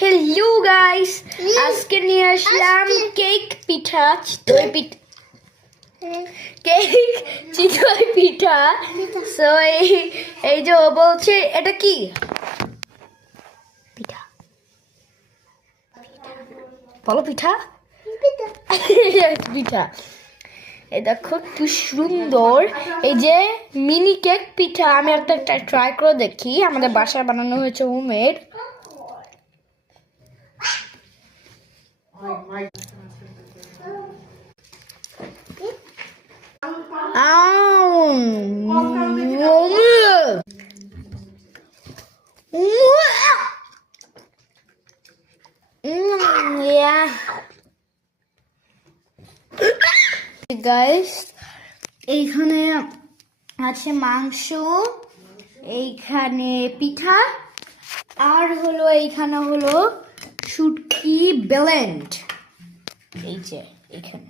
Hello guys, আজকে নিয়ে আসলাম cake পিঠা, চিতই পিঠা, cake চিতই পিঠা। So এই যে ও বলছে এটা কি পিঠা, বলো পিঠা পিঠা। এই দেখো কি সুন্দর, এই যে মিনি কেক পিঠা। আমি একটা ট্রাই করে দেখি, আমাদের বাসায় বানানো হয়েছে হোমমেড। Yeah. Guys, এইখানে আছে মাংস, এইখানে পিঠা, আর হলো এইখানে হলো শুটকি ব্লেন্ড। এই যে এখানে